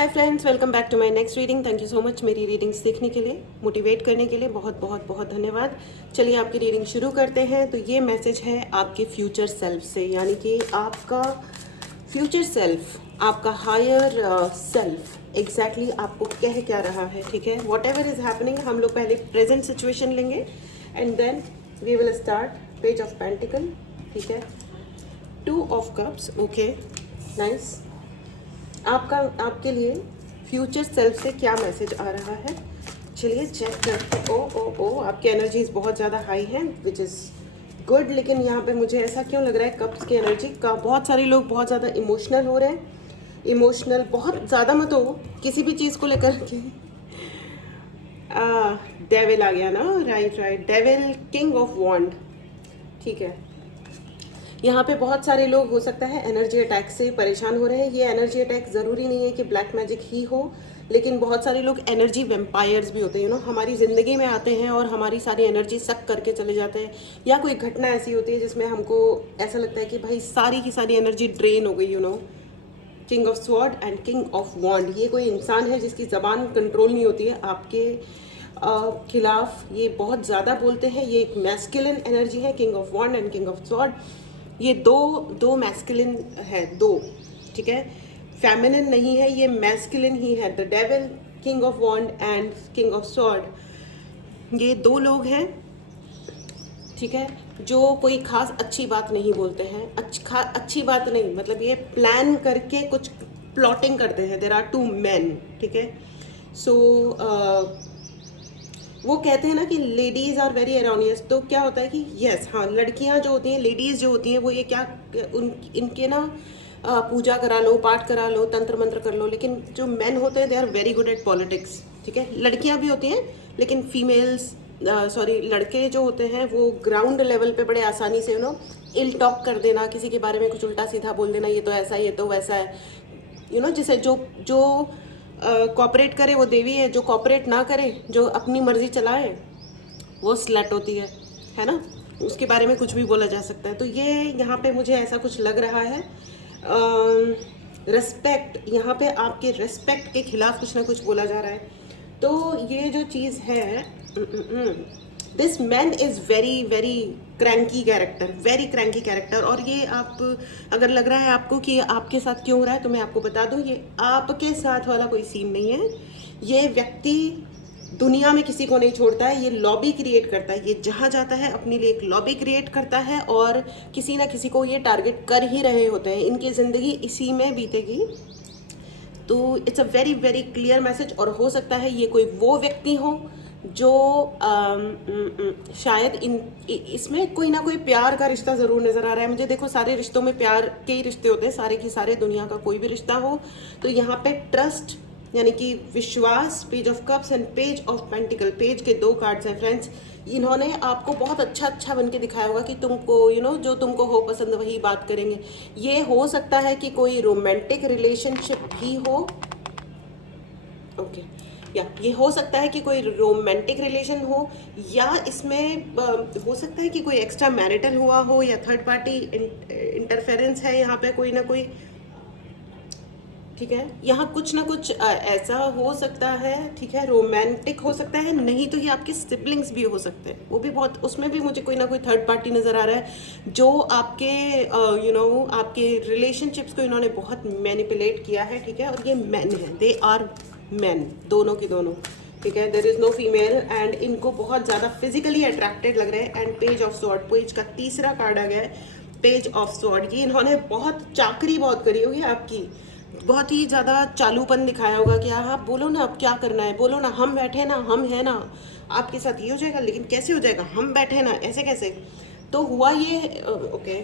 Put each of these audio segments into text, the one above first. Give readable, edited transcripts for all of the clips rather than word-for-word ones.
Hi friends, welcome back to my next reading. Thank you so much मेरी readings देखने के लिए, motivate करने के लिए बहुत बहुत बहुत धन्यवाद। चलिए आपकी रीडिंग शुरू करते हैं। तो ये मैसेज है आपके फ्यूचर सेल्फ से, यानी कि आपका फ्यूचर सेल्फ, आपका हायर सेल्फ एग्जैक्टली आपको कह क्या रहा है। ठीक है, वॉट एवर इज हैपनिंग, हम लोग पहले प्रेजेंट सिचुएशन लेंगे and then we will start. Page of pentacles, ठीक है, 2 ऑफ कप्स, ओके, नाइस। आपके लिए फ्यूचर सेल्फ से क्या मैसेज आ रहा है, चलिए चेक करते। ओ आपकी एनर्जीज बहुत ज़्यादा हाई हैं, विच इज़ गुड। लेकिन यहाँ पे मुझे ऐसा क्यों लग रहा है, कप्स की एनर्जी का बहुत सारे लोग बहुत ज़्यादा इमोशनल हो रहे हैं। इमोशनल बहुत ज़्यादा मत हो किसी भी चीज़ को लेकर के। डेविल आ गया ना, राइट, डेविल, किंग ऑफ वॉन्ड, ठीक है। यहाँ पे बहुत सारे लोग हो सकता है एनर्जी अटैक से परेशान हो रहे हैं। ये एनर्जी अटैक ज़रूरी नहीं है कि ब्लैक मैजिक ही हो, लेकिन बहुत सारे लोग एनर्जी वेम्पायर्स भी होते हैं, हमारी ज़िंदगी में आते हैं और हमारी सारी एनर्जी सक करके चले जाते हैं। या कोई घटना ऐसी होती है जिसमें हमको ऐसा लगता है कि भाई सारी की सारी एनर्जी ड्रेन हो गई। King of sword and king of wand, ये कोई इंसान है जिसकी ज़बान कंट्रोल नहीं होती है आपके खिलाफ। ये बहुत ज़्यादा बोलते हैं। ये एक मैस्कुलिन एनर्जी है, king of wand and king of sword. ये दो मैस्कुलिन है, दो, ठीक है, फेमिनिन नहीं है, ये मैस्कुलिन ही है। The devil, king of wand and king of sword, ये दो लोग हैं, ठीक है, जो कोई खास अच्छी बात नहीं बोलते हैं। अच्छी बात नहीं, मतलब ये प्लान करके कुछ प्लॉटिंग करते हैं। देयर आर 2 men, ठीक है। सो वो कहते हैं ना कि लेडीज़ आर वेरी एरोनियस। तो क्या होता है कि यस, हाँ, लड़कियां जो होती हैं, लेडीज़ जो होती हैं, वो ये क्या इनके ना पूजा करा लो, पाठ करा लो, तंत्र मंत्र कर लो। लेकिन जो मेन होते हैं they are very good at politics, ठीक है। लड़कियां भी होती हैं, लेकिन फीमेल्स, सॉरी, लड़के जो होते हैं वो ग्राउंड लेवल पे बड़े आसानी से इल टॉक कर देना, किसी के बारे में कुछ उल्टा सीधा बोल देना, ये तो ऐसा है, ये तो वैसा है, जिसे जो जो कॉपरेट करे वो देवी है, जो कॉपरेट ना करे, जो अपनी मर्जी चलाए, वो स्लट होती है ना। उसके बारे में कुछ भी बोला जा सकता है। तो ये यहाँ पे मुझे ऐसा कुछ लग रहा है। रिस्पेक्ट, यहाँ पे आपके रिस्पेक्ट के खिलाफ कुछ ना कुछ बोला जा रहा है। तो ये जो चीज़ है, this man is very very cranky character, very cranky character. और ये आप, अगर लग रहा है आपको कि आपके साथ क्यों हो रहा है, तो मैं आपको बता दूं, ये आपके साथ वाला कोई सीन नहीं है। ये व्यक्ति दुनिया में किसी को नहीं छोड़ता है, ये लॉबी क्रिएट करता है। ये जहाँ जाता है अपने लिए एक लॉबी क्रिएट करता है और किसी ना किसी को ये टारगेट कर ही रहे होते हैं। इनकी ज़िंदगी इसी में बीतेगी। तो it's a very very clear message. और हो सकता है ये कोई वो व्यक्ति हो जो शायद इसमें कोई ना कोई प्यार का रिश्ता ज़रूर नज़र आ रहा है मुझे। देखो, सारे रिश्तों में प्यार के ही रिश्ते होते हैं, सारे की सारे, दुनिया का कोई भी रिश्ता हो। तो यहाँ पे ट्रस्ट, यानी कि विश्वास, page of cups and page of pentacle, page के 2 कार्ड्स हैं फ्रेंड्स। इन्होंने आपको बहुत अच्छा बन के दिखाया होगा कि तुमको जो तुमको हो पसंद वही बात करेंगे। ये हो सकता है कि कोई रोमांटिक रिलेशनशिप भी हो, ओके, या ये हो सकता है कि कोई रोमांटिक रिलेशन हो, या इसमें हो सकता है कि कोई एक्स्ट्रा मैरिटल हुआ हो, या थर्ड पार्टी इंटरफेरेंस है यहाँ पे कोई ना कोई, ठीक है। यहाँ कुछ ना कुछ ऐसा हो सकता है, ठीक है, रोमांटिक हो सकता है, नहीं तो ये आपके सिबलिंग्स भी हो सकते हैं, वो भी बहुत, उसमें भी मुझे कोई ना कोई थर्ड पार्टी नज़र आ रहा है जो आपके आपके रिलेशनशिप्स को इन्होंने बहुत मैनिपुलेट किया है, ठीक है। और ये मैन है, दे आर मैन, दोनों की दोनों, ठीक है, there is no female. And इनको बहुत ज़्यादा फिजिकली अट्रैक्टेड लग रहे हैं। And page of sword, page का 3रा कार्ड आ गया है, पेज ऑफ स्वॉर्ड। ये इन्होंने बहुत चाकरी बहुत करी होगी आपकी, बहुत ही ज़्यादा चालूपन दिखाया होगा कि हाँ बोलो ना, अब क्या करना है, बोलो ना, हम बैठे ना, हम है ना, आपके साथ ये हो जाएगा, लेकिन कैसे हो जाएगा, हम बैठे ना, ऐसे कैसे। तो हुआ ये, okay.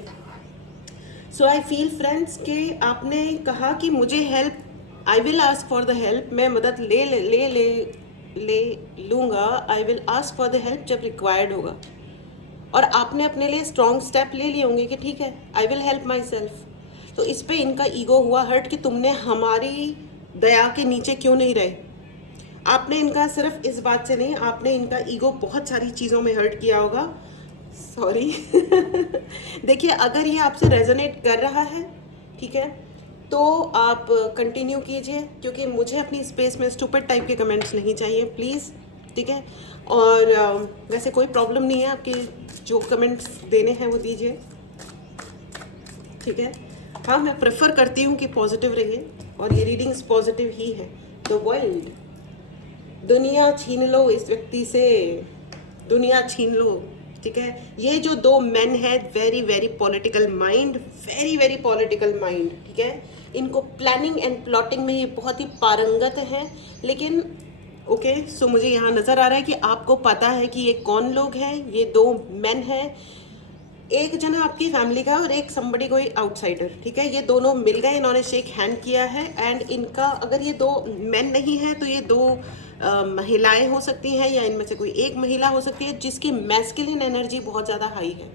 So I feel friends कि आपने कहा कि मुझे help, I will ask for the help, मैं मदद ले लूँगा, I will ask for the help जब रिक्वायर्ड होगा। और आपने अपने लिए स्ट्रॉन्ग स्टेप ले लिए होंगे कि ठीक है, I will help my self. तो इस पे इनका ईगो हुआ हर्ट कि तुमने हमारी दया के नीचे क्यों नहीं रहे। आपने इनका सिर्फ इस बात से नहीं, आपने इनका ईगो बहुत सारी चीज़ों में हर्ट किया होगा, सॉरी। देखिए, अगर ये आपसे रेजोनेट कर रहा है, ठीक है, तो आप कंटिन्यू कीजिए, क्योंकि मुझे अपनी स्पेस में स्टूपिड टाइप के कमेंट्स नहीं चाहिए प्लीज़, ठीक है। और वैसे कोई प्रॉब्लम नहीं है, आपके जो कमेंट्स देने हैं वो दीजिए, ठीक है। हाँ, मैं प्रेफर करती हूँ कि पॉजिटिव रहिए, और ये रीडिंग्स पॉजिटिव ही है। द वर्ल्ड, दुनिया छीन लो इस व्यक्ति से, दुनिया छीन लो, ठीक है। ये जो दो मेन है, very very political mind, very very political mind, ठीक है। इनको प्लानिंग एंड प्लॉटिंग में ये बहुत ही पारंगत हैं। लेकिन ओके, सो मुझे यहाँ नज़र आ रहा है कि आपको पता है कि ये कौन लोग हैं। ये दो मेन हैं, एक जना आपकी फैमिली का और एक somebody कोई आउटसाइडर, ठीक है। ये दोनों मिल गए, इन्होंने शेक हैंड किया है। एंड इनका, अगर ये दो मेन नहीं है तो ये दो महिलाएं हो सकती हैं, या इनमें से कोई एक महिला हो सकती है जिसकी मैस्कुलिन एनर्जी बहुत ज़्यादा हाई है,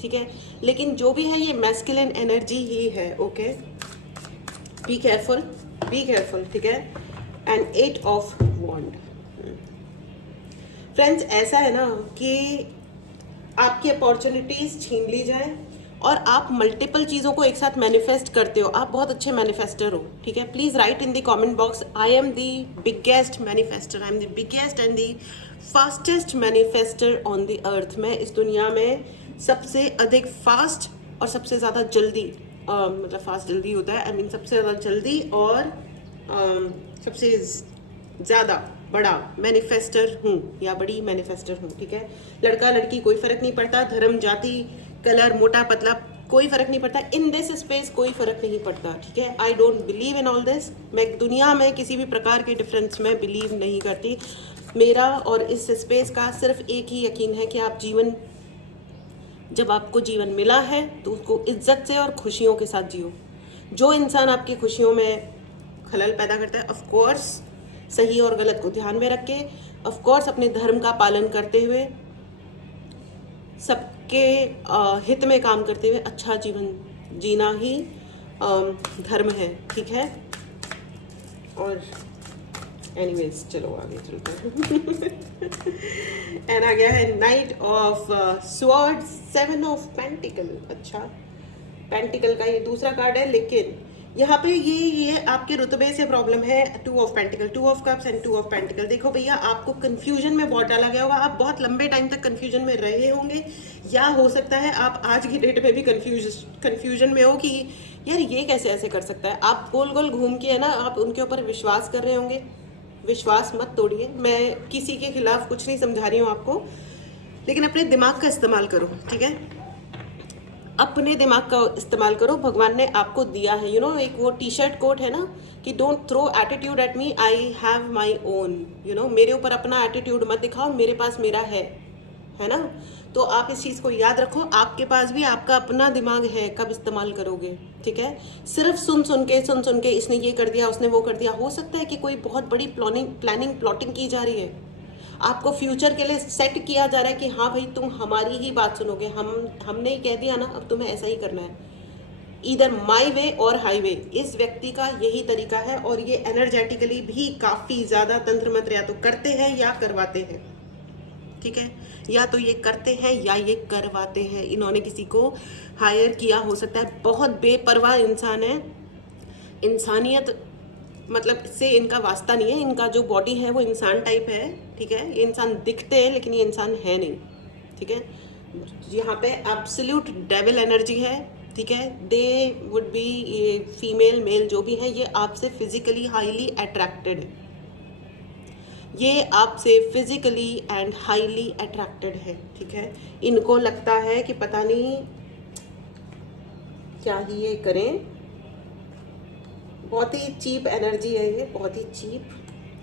ठीक है। लेकिन जो भी है, ये मैस्कुलिन एनर्जी ही है, okay. Be careful, be careful, ठीक है। And 8 of wand. फ्रेंड्स, ऐसा है ना कि आपकी अपॉर्चुनिटीज़ छीन ली जाए, और आप मल्टीपल चीज़ों को एक साथ मैनिफेस्ट करते हो। आप बहुत अच्छे मैनिफेस्टर हो, ठीक है। Please write in the comment box, I am the biggest manifester, I am the biggest and the fastest manifester on the earth. मैं इस दुनिया में सबसे अधिक फास्ट और सबसे ज़्यादा जल्दी, मतलब फास्ट जल्दी होता है, आई मीन सबसे ज़्यादा जल्दी और सबसे ज़्यादा बड़ा मैनिफेस्टर हूँ, या बड़ी मैनिफेस्टर हूँ, ठीक है। लड़का लड़की कोई फ़र्क नहीं पड़ता, धर्म जाति कलर मोटा पतला कोई फ़र्क नहीं पड़ता, इन दिस स्पेस कोई फ़र्क नहीं पड़ता, ठीक है। I don't believe in all this. मैं दुनिया में किसी भी प्रकार के डिफरेंस में बिलीव नहीं करती। मेरा और इस स्पेस का सिर्फ एक ही यकीन है कि आप जीवन, जब आपको जीवन मिला है तो उसको इज्जत से और खुशियों के साथ जियो। जो इंसान आपकी खुशियों में खलल पैदा करता है, ऑफ कोर्स सही और गलत को ध्यान में रख के, ऑफ कोर्स अपने धर्म का पालन करते हुए, सबके हित में काम करते हुए अच्छा जीवन जीना ही धर्म है, ठीक है। और एनीवेज, चलो आगे चलते हैं। एंड आ गया है night of sword, 7 of pentacle. अच्छा, पेंटिकल का ये दूसरा कार्ड है, लेकिन यहाँ पे ये आपके रुतबे से प्रॉब्लम है। 2 of pentacle, 2 of cups and 2 of pentacle. देखो भैया, आपको कंफ्यूजन में बहुत डाला गया होगा, आप बहुत लंबे टाइम तक कंफ्यूजन में रहे होंगे, या हो सकता है आप आज की डेट में भी कंफ्यूजन में हो कि यार ये कैसे ऐसे कर सकता है। आप गोल गोल घूम के, है ना, आप उनके ऊपर विश्वास कर रहे होंगे। विश्वास मत तोड़िए, मैं किसी के खिलाफ कुछ नहीं समझा रही हूँ आपको, लेकिन अपने दिमाग का इस्तेमाल करो, ठीक है। अपने दिमाग का इस्तेमाल करो, भगवान ने आपको दिया है। यू नो, एक वो टी शर्ट कोट है ना कि don't throw attitude at me, I have my own. You know, मेरे ऊपर अपना एटीट्यूड मत दिखाओ, मेरे पास मेरा है ना। तो आप इस चीज़ को याद रखो, आपके पास भी आपका अपना दिमाग है, कब इस्तेमाल करोगे, ठीक है। सिर्फ सुन सुन के इसने ये कर दिया, उसने वो कर दिया। हो सकता है कि कोई बहुत बड़ी प्लानिंग प्लॉटिंग की जा रही है, आपको फ्यूचर के लिए सेट किया जा रहा है कि हाँ भाई, तुम हमारी ही बात सुनोगे, हमने ही कह दिया ना, अब तुम्हें ऐसा ही करना है। इधर माई वे और हाईवे, इस व्यक्ति का यही तरीका है। और ये एनर्जेटिकली भी काफ़ी ज़्यादा तंत्र मंत्र या तो करते हैं या करवाते हैं, ठीक है। या तो ये करते हैं या ये करवाते हैं। इन्होंने किसी को हायर किया हो सकता है, बहुत बेपरवाह इंसान है। इंसानियत मतलब से इनका वास्ता नहीं है, इनका जो बॉडी है वो इंसान टाइप है, ठीक है। ये इंसान दिखते हैं लेकिन ये इंसान है नहीं, ठीक है। यहाँ पे एब्सोल्यूट डेविल एनर्जी है, ठीक है। दे वुड बी, ये फीमेल मेल जो भी है, ये आपसे फिजिकली हाईली अट्रैक्टेड है। ये आपसे फिजिकली एंड हाईली अट्रैक्टेड है, ठीक है। इनको लगता है कि पता नहीं क्या ही ये करें, बहुत ही चीप एनर्जी है ये, बहुत ही चीप,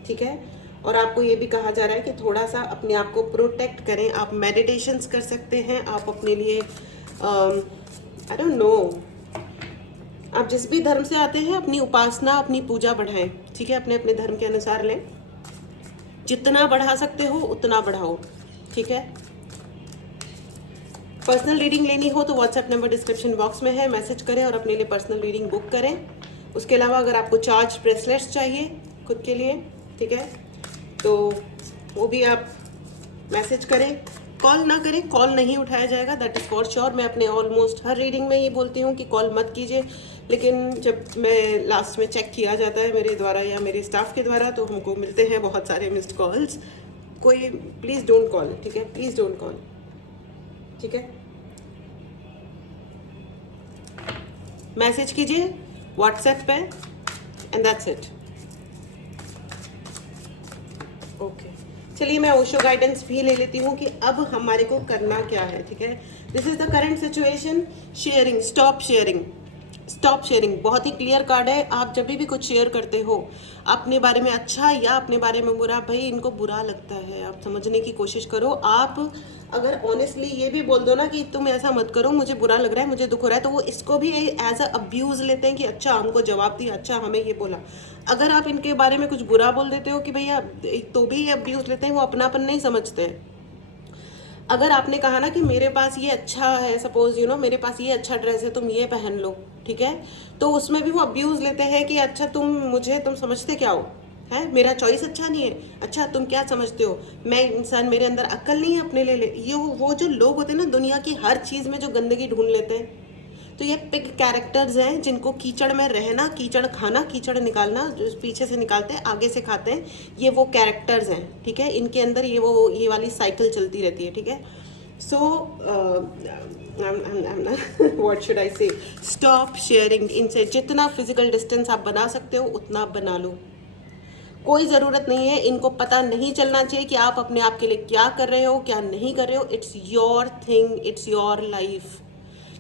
ठीक है। और आपको ये भी कहा जा रहा है कि थोड़ा सा अपने आप को प्रोटेक्ट करें। आप मेडिटेशंस कर सकते हैं, आप अपने लिए आई डोंट नो, आप जिस भी धर्म से आते हैं अपनी उपासना, अपनी पूजा बढ़ाएं, ठीक है। अपने अपने धर्म के अनुसार लें, जितना बढ़ा सकते हो उतना बढ़ाओ, ठीक है। पर्सनल रीडिंग लेनी हो तो व्हाट्सएप नंबर डिस्क्रिप्शन बॉक्स में है, मैसेज करें और अपने लिए पर्सनल रीडिंग बुक करें। उसके अलावा अगर आपको चार्ज ब्रेसलेट्स चाहिए खुद के लिए, ठीक है, तो वो भी आप मैसेज करें। कॉल ना करें, कॉल नहीं उठाया जाएगा, दैट इज़ फॉर श्योर। मैं अपने ऑलमोस्ट हर रीडिंग में ये बोलती हूँ कि कॉल मत कीजिए, लेकिन जब मैं लास्ट में चेक किया जाता है मेरे द्वारा या मेरे स्टाफ के द्वारा, तो हमको मिलते हैं बहुत सारे मिस्ड कॉल्स। कोई प्लीज़ डोंट कॉल, ठीक है, प्लीज़ डोंट कॉल, ठीक है। मैसेज कीजिए व्हाट्सएप पे एंड दैट्स इट। ओके, चलिए मैं ओशो गाइडेंस भी ले लेती हूँ कि अब हमारे को करना क्या है, ठीक है। This is the current situation. Sharing, stop sharing, stop sharing बहुत ही क्लियर कार्ड है। आप जब भी कुछ शेयर करते हो अपने बारे में अच्छा या अपने बारे में बुरा, भाई इनको बुरा लगता है, आप समझने की कोशिश करो। आप अगर ऑनेस्टली ये भी बोल दो ना कि तुम ऐसा मत करो, मुझे बुरा लग रहा है, मुझे दुख हो रहा है, तो वो इसको भी एज अ अब्यूज़ लेते हैं कि अच्छा हमको जवाब दिया, अच्छा हमें ये बोला। अगर आप इनके बारे में कुछ बुरा बोल देते हो कि भैया, तो भी ये अब्यूज़ लेते हैं, वो अपनापन नहीं समझते हैं। अगर आपने कहा ना कि मेरे पास ये अच्छा है, सपोज मेरे पास ये अच्छा ड्रेस है, तुम ये पहन लो, ठीक है, तो उसमें भी वो अब्यूज़ लेते हैं कि अच्छा तुम समझते क्या हो, है मेरा चॉइस अच्छा नहीं है, अच्छा तुम क्या समझते हो, मैं इंसान, मेरे अंदर अक्ल नहीं है अपने ले ये वो जो लोग होते हैं ना दुनिया की हर चीज़ में जो गंदगी ढूंढ लेते हैं, तो ये पिग कैरेक्टर्स हैं जिनको कीचड़ में रहना, कीचड़ खाना, कीचड़ निकालना, जो पीछे से निकालते हैं आगे से खाते हैं, ये वो कैरेक्टर्स हैं, ठीक है। इनके अंदर ये वाली साइकिल चलती रहती है, ठीक है। सो व्हाट शुड आई से, स्टॉप शेयरिंग। इनसे जितना फिजिकल डिस्टेंस आप बना सकते हो उतना बना लो। कोई ज़रूरत नहीं है, इनको पता नहीं चलना चाहिए कि आप अपने आप के लिए क्या कर रहे हो, क्या नहीं कर रहे हो। It's your thing, it's your life.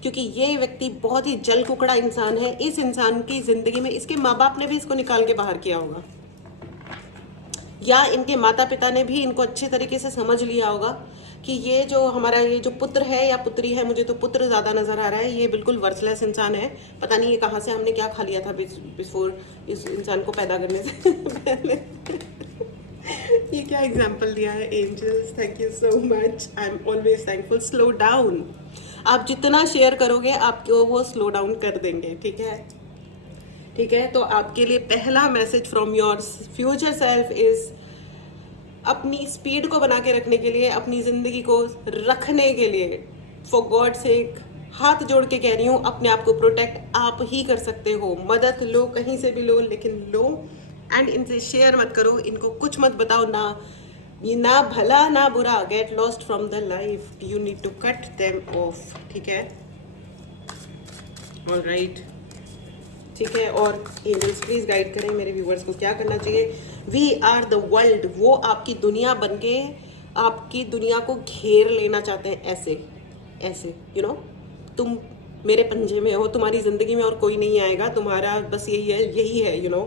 क्योंकि ये व्यक्ति बहुत ही जल कुकड़ा इंसान है। इस इंसान की ज़िंदगी में इसके माँ बाप ने भी इसको निकाल के बाहर किया होगा, या इनके माता पिता ने भी इनको अच्छे तरीके से समझ लिया होगा कि ये जो हमारा ये जो पुत्र है या पुत्री है, मुझे तो पुत्र ज़्यादा नज़र आ रहा है, ये बिल्कुल वर्थलेस इंसान है। पता नहीं ये कहाँ से हमने क्या खा लिया था बिफोर इस इंसान को पैदा करने से पहले। ये क्या एग्जाम्पल दिया है। Angels, thank you so much, I am always thankful. Slow down, आप जितना शेयर करोगे आपको वो स्लो डाउन कर देंगे, ठीक है, ठीक है। तो आपके लिए पहला message from your future self is, अपनी स्पीड को बना के रखने के लिए, अपनी ज़िंदगी को रखने के लिए, फॉर गॉड सेक हाथ जोड़ के कह रही हूँ, अपने आप को प्रोटेक्ट आप ही कर सकते हो। मदद लो, कहीं से भी लो, लेकिन लो। एंड इनसे शेयर मत करो, इनको कुछ मत बताओ, ना भला ना बुरा। Get lost from the life, you need to cut them off, ठीक है, ऑलराइट, ठीक है। और एंजल्स प्लीज गाइड करें मेरे व्यूवर्स को क्या करना चाहिए। वी आर द वर्ल्ड, वो आपकी दुनिया बन के आपकी दुनिया को घेर लेना चाहते हैं, ऐसे ऐसे तुम मेरे पंजे में हो, तुम्हारी ज़िंदगी में और कोई नहीं आएगा, तुम्हारा बस यही है।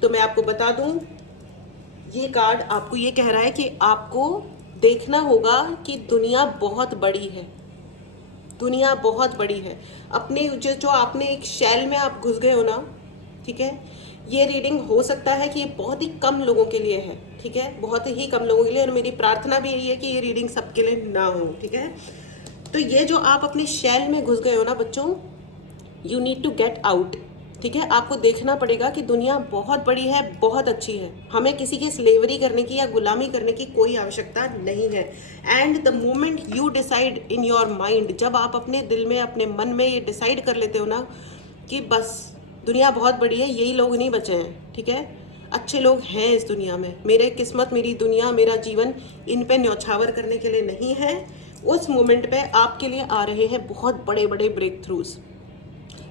तो मैं आपको बता दूं, ये कार्ड आपको ये कह रहा है कि आपको देखना होगा कि दुनिया बहुत बड़ी है, दुनिया बहुत बड़ी है। अपने जो आपने एक शैल में आप घुस गए हो ना, ठीक है, ये रीडिंग हो सकता है कि ये बहुत ही कम लोगों के लिए है, ठीक है, बहुत ही कम लोगों के लिए। और मेरी प्रार्थना भी यही है कि ये रीडिंग सबके लिए ना हो, ठीक है। तो ये जो आप अपने शैल में घुस गए हो ना बच्चों, you need to get out, ठीक है। आपको देखना पड़ेगा कि दुनिया बहुत बड़ी है, बहुत अच्छी है, हमें किसी की स्लेवरी करने की या गुलामी करने की कोई आवश्यकता नहीं है। And the moment you decide in your mind, जब आप अपने दिल में, अपने मन में ये डिसाइड कर लेते हो ना कि बस दुनिया बहुत बड़ी है, यही लोग नहीं बचे हैं, ठीक है, अच्छे लोग हैं इस दुनिया में, मेरे किस्मत, मेरी दुनिया, मेरा जीवन इन पे न्यौछावर करने के लिए नहीं है। उस मोमेंट पे आपके लिए आ रहे हैं बहुत बड़े बड़े breakthroughs,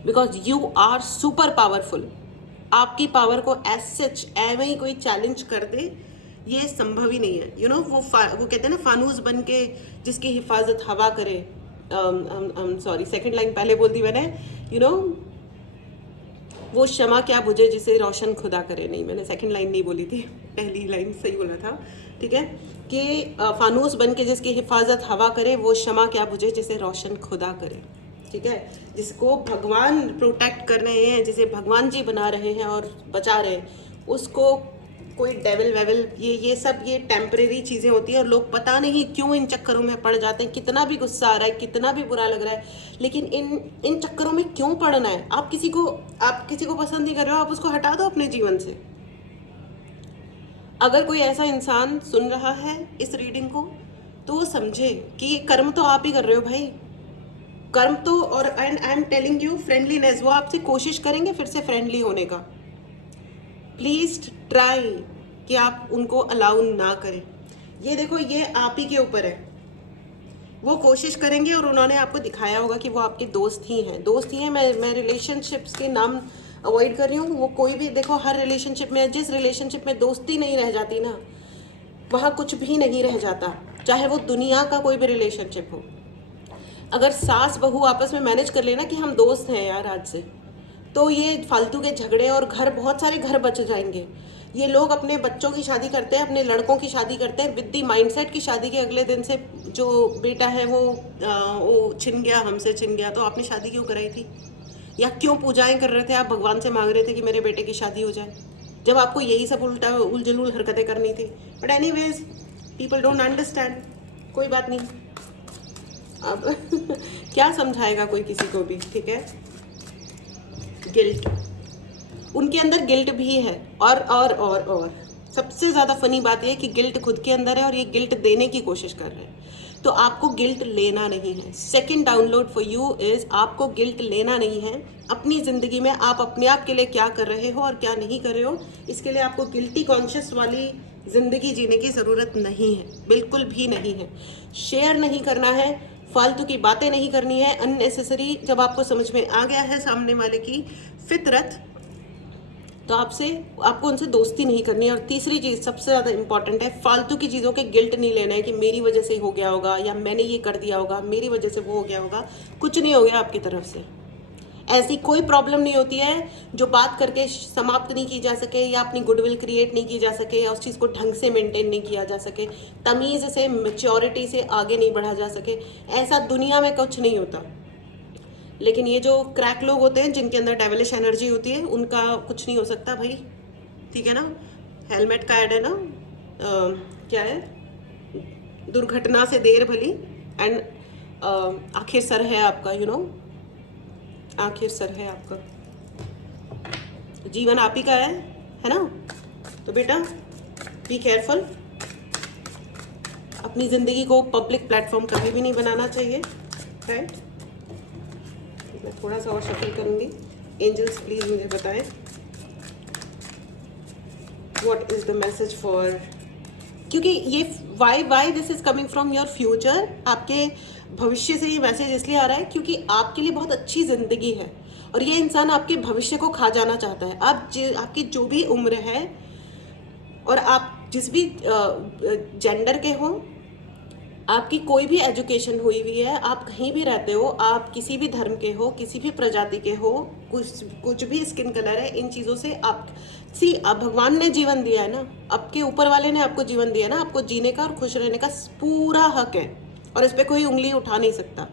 because you are super powerful. आपकी पावर को एज सच एवं ही कोई चैलेंज कर दे, ये संभव ही नहीं है। वो कहते हैं ना, फानूस बन के जिसकी हिफाजत हवा करे, सॉरी सेकंड लाइन पहले बोल दी मैंने, वो शमा क्या बुझे जिसे रोशन खुदा करे। नहीं, मैंने सेकंड लाइन नहीं बोली थी, पहली लाइन सही बोला था, ठीक है, कि फानूस बन के जिसकी हिफाजत हवा करे, वो शमा क्या बुझे जिसे रोशन खुदा करे, ठीक है। जिसको भगवान प्रोटेक्ट कर रहे हैं, जिसे भगवान जी बना रहे हैं और बचा रहे हैं, उसको कोई डेविल वेविल, ये सब ये टेम्परेरी चीज़ें होती हैं। और लोग पता नहीं क्यों इन चक्करों में पड़ जाते हैं। कितना भी गुस्सा आ रहा है, कितना भी बुरा लग रहा है, लेकिन इन चक्करों में क्यों पड़ना है। आप किसी को पसंद नहीं कर रहे हो, आप उसको हटा दो अपने जीवन से। अगर कोई ऐसा इंसान सुन रहा है इस रीडिंग को तो वो समझे कि ये कर्म तो आप ही कर रहे हो भाई, कर्म तो। और and I am telling you, friendliness, वो आपसे कोशिश करेंगे फिर से फ्रेंडली होने का। प्लीज ट्राई कि आप उनको अलाउ ना करें। ये देखो, ये आप ही के ऊपर है। वो कोशिश करेंगे और उन्होंने आपको दिखाया होगा कि वो आपके दोस्त ही हैं, दोस्त ही हैं। मैं रिलेशनशिप्स के नाम अवॉइड कर रही हूँ। वो कोई भी देखो, हर रिलेशनशिप में, जिस रिलेशनशिप में दोस्ती नहीं रह जाती ना, वहाँ कुछ भी नहीं रह जाता, चाहे वो दुनिया का कोई भी रिलेशनशिप हो। अगर सास बहू आपस में मैनेज कर लेना कि हम दोस्त हैं यार आज से, तो ये फालतू के झगड़े और घर, बहुत सारे घर बच जाएंगे। ये लोग अपने बच्चों की शादी करते हैं, अपने लड़कों की शादी करते हैं विद दी माइंडसेट की शादी के अगले दिन से जो बेटा है वो छिन गया, हमसे छिन गया, तो आपने शादी क्यों कराई थी? या क्यों पूजाएं कर रहे थे आप, भगवान से मांग रहे थे कि मेरे बेटे की शादी हो जाए, जब आपको यही सब उल्टा उलझुल हरकतें करनी थी? But anyways, people don't understand. कोई बात नहीं, अब क्या समझाएगा कोई किसी को भी, ठीक है। गिल्ट, उनके अंदर गिल्ट भी है। और सबसे ज़्यादा फनी बात यह है कि गिल्ट खुद के अंदर है और ये गिल्ट देने की कोशिश कर रहे हैं। तो आपको गिल्ट लेना नहीं है। Second download for you is, आपको गिल्ट लेना नहीं है। अपनी ज़िंदगी में आप अपने आप के लिए क्या कर रहे हो और क्या नहीं कर रहे हो, इसके लिए आपको गिल्टी कॉन्शियस वाली ज़िंदगी जीने की ज़रूरत नहीं है, बिल्कुल भी नहीं है। शेयर नहीं करना है, फालतू की बातें नहीं करनी है अननेसेसरी। जब आपको समझ में आ गया है सामने वाले की फितरत, तो आपको उनसे दोस्ती नहीं करनी है। और तीसरी चीज़ सबसे ज़्यादा इंपॉर्टेंट है, फालतू की चीज़ों के गिल्ट नहीं लेना है कि मेरी वजह से हो गया होगा, या मैंने ये कर दिया होगा, मेरी वजह से वो हो गया होगा। कुछ नहीं हो गया आपकी तरफ से, ऐसी कोई प्रॉब्लम नहीं होती है जो बात करके समाप्त नहीं की जा सके, या अपनी गुडविल क्रिएट नहीं की जा सके, या उस चीज़ को ढंग से मेंटेन नहीं किया जा सके, तमीज़ से, मैच्योरिटी से आगे नहीं बढ़ा जा सके। ऐसा दुनिया में कुछ नहीं होता। लेकिन ये जो क्रैक लोग होते हैं, जिनके अंदर डेविलिश एनर्जी होती है, उनका कुछ नहीं हो सकता भाई, ठीक है ना। हेलमेट का ऐड है ना, क्या है, दुर्घटना से देर भली एंड आखिर सर है आपका, आखिर सर है आपका, जीवन आप ही का है ना। तो बेटा बी केयरफुल, अपनी ज़िंदगी को पब्लिक प्लेटफॉर्म कभी भी नहीं बनाना चाहिए, राइट। मैं थोड़ा सा और शफल करूँगी। एंजल्स प्लीज़ मुझे बताएं what is the message for, क्योंकि ये why this is coming from your future. आपके भविष्य से ये मैसेज इसलिए आ रहा है क्योंकि आपके लिए बहुत अच्छी ज़िंदगी है और ये इंसान आपके भविष्य को खा जाना चाहता है। आपकी जो भी उम्र है और आप जिस भी जेंडर के हो, आपकी कोई भी एजुकेशन हुई हुई है, आप कहीं भी रहते हो, आप किसी भी धर्म के हो, किसी भी प्रजाति के हो, कुछ भी स्किन कलर है, इन चीज़ों से आप अब भगवान ने जीवन दिया है ना, आपके ऊपर वाले ने आपको जीवन दिया ना, आपको जीने का और खुश रहने का पूरा हक है और इस पर कोई उंगली उठा नहीं सकता,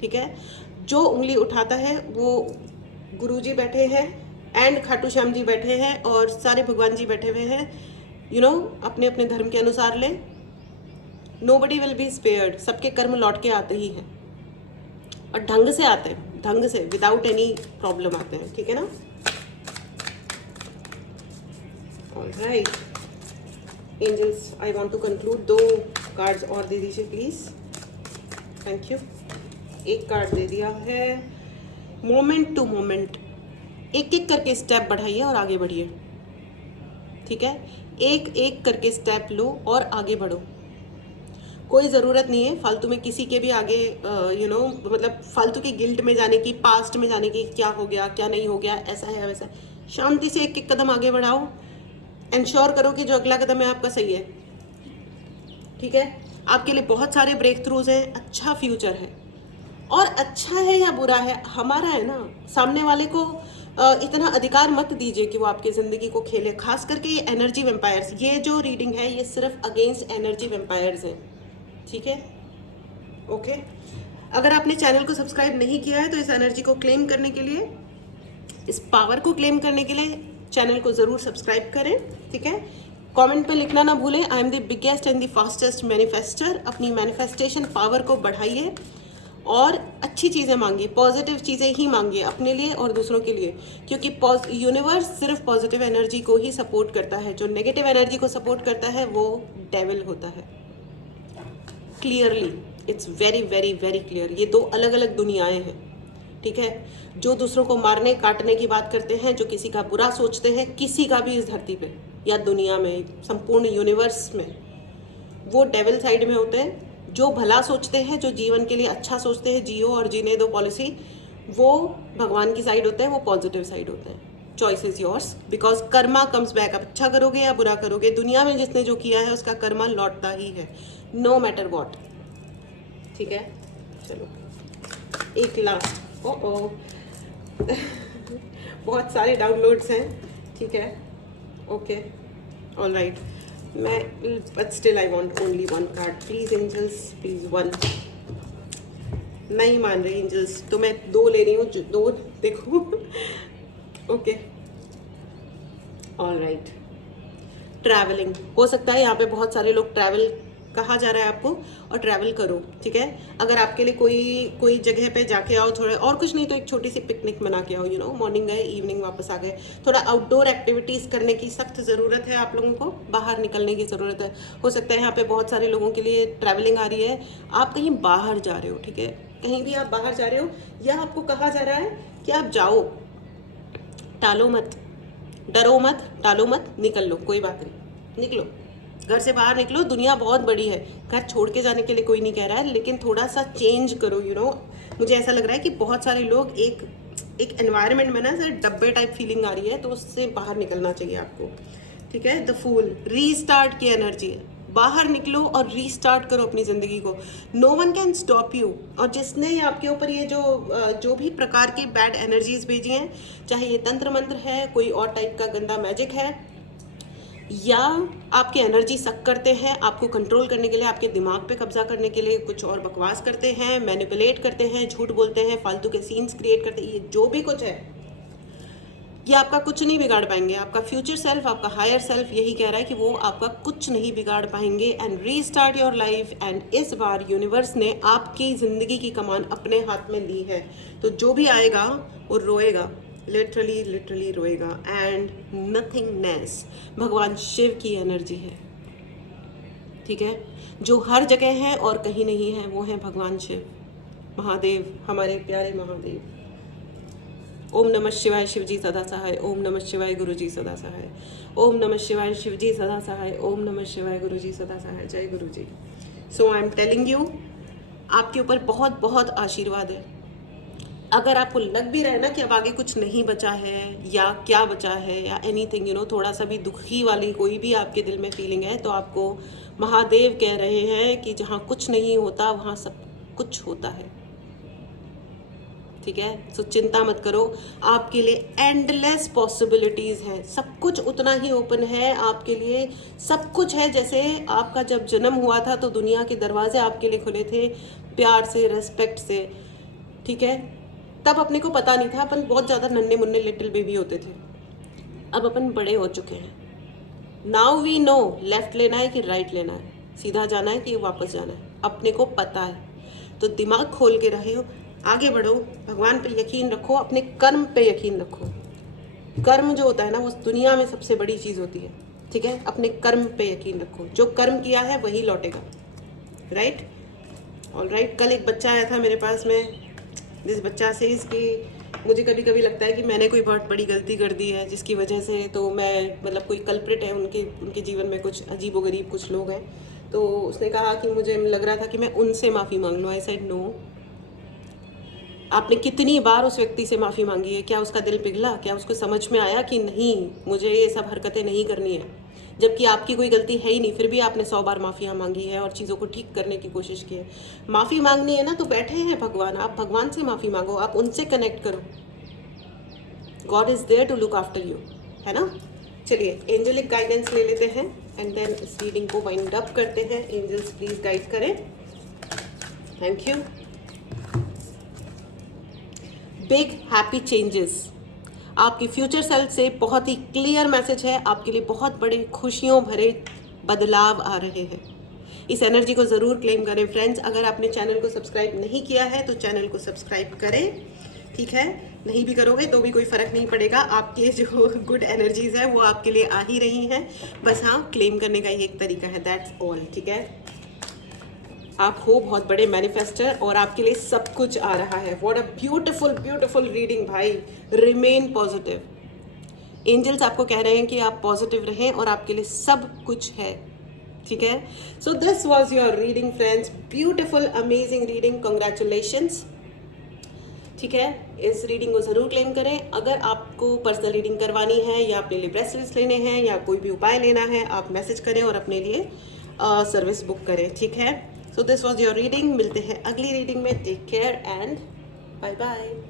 ठीक है। जो उंगली उठाता है वो गुरुजी बैठे हैं एंड खाटू श्याम जी बैठे हैं और सारे भगवान जी बैठे हुए हैं, अपने अपने धर्म के अनुसार लें। नोबडी विल बी स्पेयर्ड, सबके कर्म लौट के आते ही हैं और ढंग से आते हैं, ढंग से, विदाउट एनी प्रॉब्लम आते हैं, ठीक है ना। Alright angels, I want to conclude. 2 cards और दे दीजिए प्लीज, थैंक यू। एक कार्ड दे दिया है, मोमेंट टू मोमेंट, एक एक करके स्टेप बढ़ाइए और आगे बढ़िए, ठीक है। एक एक करके स्टेप लो और आगे बढ़ो। कोई ज़रूरत नहीं है फालतू में किसी के भी आगे मतलब फालतू की गिल्ट में जाने की, पास्ट में जाने की, क्या हो गया क्या नहीं हो गया, ऐसा है वैसा। शांति से एक एक कदम आगे बढ़ाओ, इंश्योर करो कि जो अगला कदम है आपका सही है, ठीक है। आपके लिए बहुत सारे ब्रेक थ्रूज हैं, अच्छा फ्यूचर है। और अच्छा है या बुरा है हमारा है ना, सामने वाले को इतना अधिकार मत दीजिए कि वो आपकी ज़िंदगी को खेले। खास करके ये एनर्जी वेम्पायर्स, ये जो रीडिंग है ये सिर्फ अगेंस्ट एनर्जी वेम्पायर्स है, ठीक है, ओके। अगर आपने चैनल को सब्सक्राइब नहीं किया है तो इस एनर्जी को क्लेम करने के लिए, इस पावर को क्लेम करने के लिए चैनल को ज़रूर सब्सक्राइब करें, ठीक है। कमेंट में लिखना ना भूलें, I am the biggest and the fastest manifester. अपनी मैनिफेस्टेशन पावर को बढ़ाइए और अच्छी चीज़ें मांगिए, पॉजिटिव चीज़ें ही मांगिए अपने लिए और दूसरों के लिए, क्योंकि यूनिवर्स सिर्फ पॉजिटिव एनर्जी को ही सपोर्ट करता है। जो नेगेटिव एनर्जी को सपोर्ट करता है वो डेविल होता है। Clearly, it's very very very clear. ये दो अलग अलग दुनियाएं हैं, ठीक है। जो दूसरों को मारने काटने की बात करते हैं, जो किसी का बुरा सोचते हैं, किसी का भी इस धरती पे या दुनिया में, संपूर्ण यूनिवर्स में, वो डेविल साइड में होते हैं। जो भला सोचते हैं, जो जीवन के लिए अच्छा सोचते हैं, जियो और जीने दो पॉलिसी, वो भगवान की साइड होते हैं, वो पॉजिटिव साइड होते हैं। Choice is yours, because Karma comes back. आप अच्छा करोगे या बुरा करोगे, दुनिया में जिसने जो किया है उसका कर्मा लौटता ही है, नो मैटर वॉट, ठीक है। चलो एक लास्ट, ओ बहुत सारे डाउनलोड्स हैं, ठीक है, ओके, ऑल राइट। मैं but still I want only one card, please angels, please one. नहीं मान रही एंजल्स, तो मैं दो ले रही हूँ, दो देखो। Okay, all right. ट्रैवलिंग हो सकता है, यहाँ पे बहुत सारे लोग ट्रैवल कहा जा रहा है आपको, और ट्रैवल करो, ठीक है। अगर आपके लिए कोई जगह पे जाके आओ, थोड़ा और कुछ नहीं तो एक छोटी सी पिकनिक बना के आओ, यू नो, मॉर्निंग गए इवनिंग वापस आ गए। थोड़ा आउटडोर एक्टिविटीज़ करने की सख्त ज़रूरत है आप लोगों को, बाहर निकलने की ज़रूरत है। हो सकता है यहाँ पे बहुत सारे लोगों के लिए ट्रैवलिंग आ रही है, आप कहीं बाहर जा रहे हो, ठीक है, कहीं भी आप बाहर जा रहे हो, या आपको कहा जा रहा है कि आप जाओ, टालो मत, डरो मत, टालो मत, निकल लो, कोई बात नहीं, निकलो, घर से बाहर निकलो। दुनिया बहुत बड़ी है, घर छोड़ के जाने के लिए कोई नहीं कह रहा है, लेकिन थोड़ा सा चेंज करो, यू नो। मुझे ऐसा लग रहा है कि बहुत सारे लोग एक एनवायरनमेंट में ना सर डब्बे टाइप फीलिंग आ रही है, तो उससे बाहर निकलना चाहिए आपको, ठीक है। द फूल, रीस्टार्ट की एनर्जी है, बाहर निकलो और रीस्टार्ट करो अपनी ज़िंदगी को। No one can stop you. और जिसने आपके ऊपर ये जो भी प्रकार की बैड एनर्जीज भेजी हैं, चाहे ये तंत्र मंत्र है, कोई और टाइप का गंदा मैजिक है, या आपकी एनर्जी सक करते हैं आपको कंट्रोल करने के लिए, आपके दिमाग पे कब्जा करने के लिए कुछ और बकवास करते हैं, मैनिपुलेट करते हैं, झूठ बोलते हैं, फालतू के सीन्स क्रिएट करते हैं, ये जो भी कुछ है, ये आपका कुछ नहीं बिगाड़ पाएंगे। आपका फ्यूचर सेल्फ, आपका हायर सेल्फ यही कह रहा है कि वो आपका कुछ नहीं बिगाड़ पाएंगे। And restart your life. And इस बार यूनिवर्स ने आपकी ज़िंदगी की कमान अपने हाथ में ली है, तो जो भी आएगा वो रोएगा, लिटरली रोएगा। एंड नथिंगनेस भगवान शिव की एनर्जी है, ठीक है, जो हर जगह है और कहीं नहीं है, वो है भगवान शिव, महादेव, हमारे प्यारे महादेव। ओम नमः शिवाय, शिवजी सदा सहाय। ओम नमः शिवाय, गुरुजी सदा सहाय। ओम नमः शिवाय, शिवजी सदा सहाय। ओम नमः शिवाय, गुरुजी सदा सहाय। जय गुरुजी। सो आई एम टेलिंग यू, आपके ऊपर बहुत बहुत आशीर्वाद है। अगर आपको लग भी रहा है ना कि अब आगे कुछ नहीं बचा है या क्या बचा है या एनीथिंग, यू नो, थोड़ा सा भी दुखी वाली कोई भी आपके दिल में फीलिंग है, तो आपको महादेव कह रहे हैं कि जहाँ कुछ नहीं होता वहाँ सब कुछ होता है, ठीक है। सो चिंता मत करो, आपके लिए एंडलेस पॉसिबिलिटीज़ हैं, सब कुछ उतना ही ओपन है आपके लिए, सब कुछ है। जैसे आपका जब जन्म हुआ था तो दुनिया के दरवाजे आपके लिए खुले थे, प्यार से, रेस्पेक्ट से, ठीक है। तब अपने को पता नहीं था, अपन बहुत ज़्यादा नन्हे मुन्ने लिटिल बेबी होते थे, अब अपन बड़े हो चुके हैं। नाउ वी नो लेफ्ट लेना है कि राइट लेना है, सीधा जाना है कि वापस जाना है, अपने को पता है। तो दिमाग खोल के रहे हो, आगे बढ़ो, भगवान पे यकीन रखो, अपने कर्म पे यकीन रखो। कर्म जो होता है ना, वो दुनिया में सबसे बड़ी चीज़ होती है, ठीक है। अपने कर्म पे यकीन रखो, जो कर्म किया है वही लौटेगा, राइट। All right. कल एक बच्चा आया था मेरे पास में, जिस बच्चा से इसकी मुझे कभी कभी लगता है कि मैंने कोई बहुत बड़ी गलती कर दी है, जिसकी वजह से तो मैं, मतलब कोई कल्प्रिट है, उनके जीवन में कुछ अजीबोगरीब कुछ लोग हैं। तो उसने कहा कि मुझे लग रहा था कि मैं उनसे माफ़ी मांग लूँ। I said no. आपने कितनी बार उस व्यक्ति से माफ़ी मांगी है? क्या उसका दिल पिघला? क्या उसको समझ में आया कि नहीं, मुझे ये सब हरकतें नहीं करनी है? जबकि आपकी कोई गलती है ही नहीं, फिर भी आपने 100 बार माफ़ियाँ मांगी है और चीज़ों को ठीक करने की कोशिश की है। माफ़ी मांगनी है ना, तो बैठे हैं भगवान, आप भगवान से माफ़ी मांगो, आप उनसे कनेक्ट करो। God is there to look after you, है ना। चलिए एंजलिक गाइडेंस ले लेते हैं एंड देन इस रीडिंग को वाइंड अप करते हैं। एंजल्स प्लीज़ गाइड करें। Thank you. Big happy changes, आपकी फ्यूचर सेल्फ से बहुत ही क्लियर मैसेज है, आपके लिए बहुत बड़े खुशियों भरे बदलाव आ रहे हैं। इस एनर्जी को ज़रूर क्लेम करें फ्रेंड्स। अगर आपने चैनल को सब्सक्राइब नहीं किया है तो चैनल को सब्सक्राइब करें, ठीक है। नहीं भी करोगे तो भी कोई फ़र्क नहीं पड़ेगा, आपके जो गुड एनर्जीज़ है वो आपके लिए आ ही रही हैं। बस हाँ, क्लेम करने का ये एक तरीका है, दैट्स ऑल, ठीक है। आप हो बहुत बड़े मैनिफेस्टर और आपके लिए सब कुछ आ रहा है। What a beautiful beautiful reading भाई। Remain positive. एंजल्स आपको कह रहे हैं कि आप पॉजिटिव रहें और आपके लिए सब कुछ है, ठीक है। So this was your reading friends, beautiful amazing reading, congratulations, ठीक है। इस रीडिंग को ज़रूर क्लेम करें। अगर आपको पर्सनल रीडिंग करवानी है या अपने लिए ब्रेसलेट्स लेने हैं या कोई भी उपाय लेना है, आप मैसेज करें और अपने लिए सर्विस बुक करें, ठीक है। So this was your reading. मिलते हैं अगली रीडिंग में। Take care and bye bye.